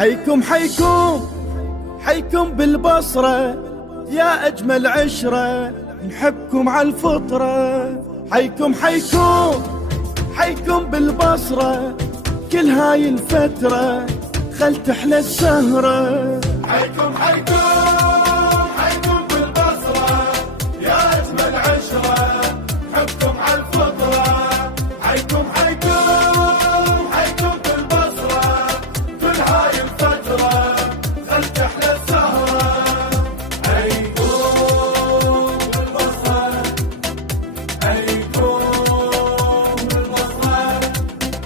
حيكم حيكم حيكم بالبصرة يا أجمل عشرة، نحبكم عالفطرة. حيكم حيكم حيكم بالبصرة كل هاي الفترة، خل تحلى السهرة. حيكم حيكم بالبصرة يا أجمل عشرة، نحبكم عالفطرة. حيكم بالبصرة كل هاي الفترة، خل تحلى السهرة.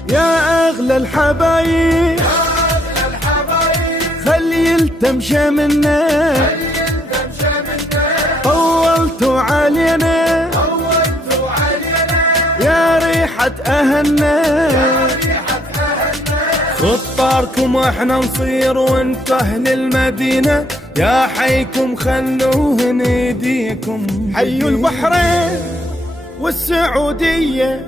يا أغلى الحبايب خلي يلتم شمنا، طولتوا علينا يا ريحة أهلنا. خطاركم احنا نصير وانت اهل المدينة، يا حيكم خلوه نيديكم. حيوا البحرين والسعودية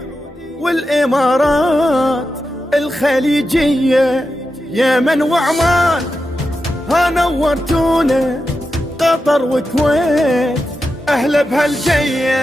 والإمارات الخليجية، يمن وعمان ها نورتونا، قطر وكويت أهلا بهالجية.